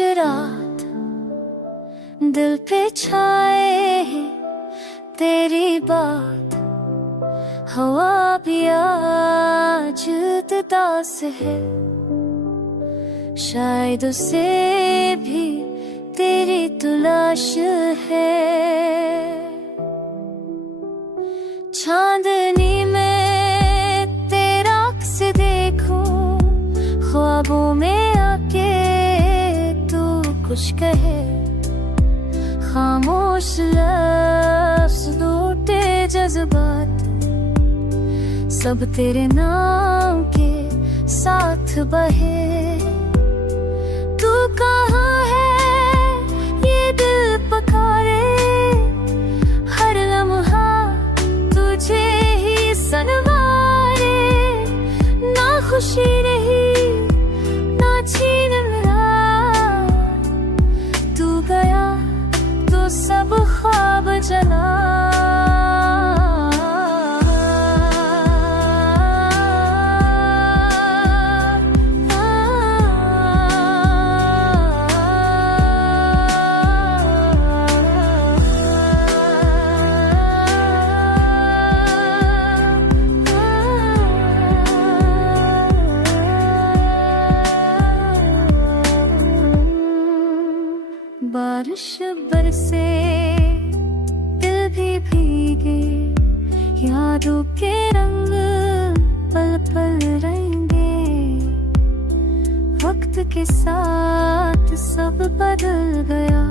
रात दिल पे छाए है तेरी बात, हवा भी आज उदास है, शायद उसे भी तेरी तलाश है। चांदनी में तेरा अक्स देखूं, ख्वाबों में आके तू कुछ कहे, खामोश लफ्ज़ टूटे जज्बात, सब तेरे नाम के साथ बहे। तू कहाँ है ये दिल पकारे, हर लम्हा तुझे ही सनवारे, ना खुशी रही ना छीन मिला, तू गया तो सब ख्वाब जला। बारिश बरसे दिल भी भीगे, यादों के रंग पल पल रंगे, वक्त के साथ सब बदल गया,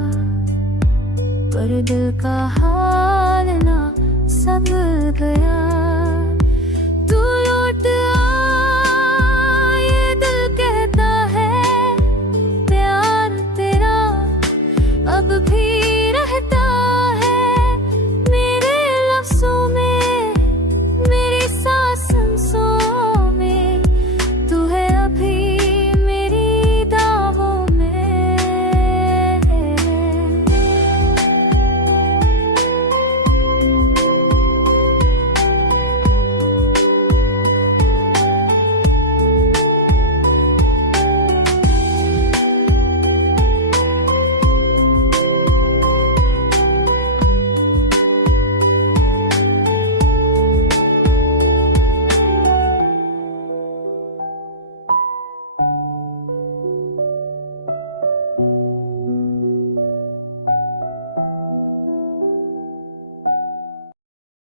पर दिल का हाल ना संभल गया।